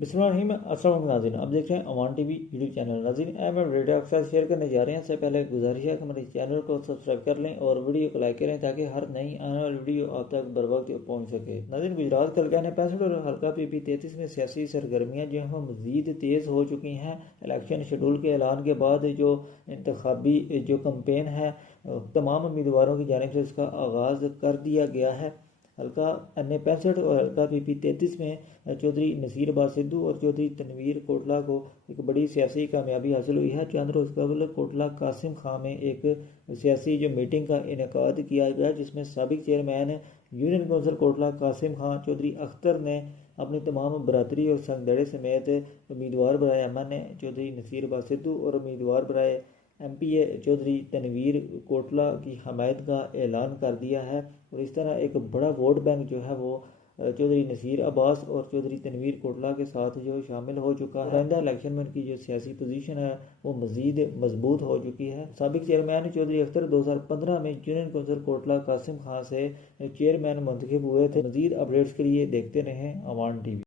बिस्मिल्लाहिर्रहमानिर्रहीम। अस्सलाम वालेकुम नाज़रीन, आप देख रहे हैं अवान टीवी यूट्यूब चैनल। नाज़रीन, अहम अपडेट आपके साथ शेयर करने जा रहे हैं। इससे पहले गुजारिश है कि हमारे चैनल को सब्सक्राइब कर लें और वीडियो को लाइक करें ताकि हर नई आने वाली वीडियो आप तक बर वक्त पहुँच सके। नाज़रीन, गुजरात के हल्का ने 65 और हल्का PP 33 में सियासी सरगर्मियाँ जो हैं मज़ीद तेज़ हो चुकी हैं। इलेक्शन शेड्यूल के ऐलान के बाद जो इंतखाबी जो कैंपेन है तमाम उम्मीदवारों की जानिब से इसका आगाज़ कर दिया गया है। हल्का NA 65 और हल्का PP 33 में चौधरी नसीर अब्बास सिद्धू और चौधरी तनवीर कोटला को एक बड़ी सियासी कामयाबी हासिल हुई है। चंद रोज़ कबल कोटला कासिम खां में एक सियासी जो मीटिंग का इनेकाद किया गया, जिसमें साबिक chairman union council Kotla Qasim Khan Chaudhry Akhtar ने अपनी तमाम बरादरी और संगदड़े समेत उम्मीदवार बराए MNA चौधरी नसीर अब्बास सिद्धू और उम्मीदवार बराए MPA चौधरी तनवीर कोटला की हमायत का ऐलान कर दिया है। और इस तरह एक बड़ा वोट बैंक जो है वो चौधरी नसीर अब्बास और चौधरी तनवीर कोटला के साथ जो शामिल हो चुका है। आइंदा इलेक्शन में उनकी जो सियासी पोजीशन है वो मज़ीद मजबूत हो चुकी है। साबिक चेयरमैन चौधरी अख्तर 2015 में यूनियन कौंसिल कोटला कासिम खां से चेयरमैन मुंतखब हुए थे। मज़ीद अपडेट्स के लिए देखते रहें अवान TV।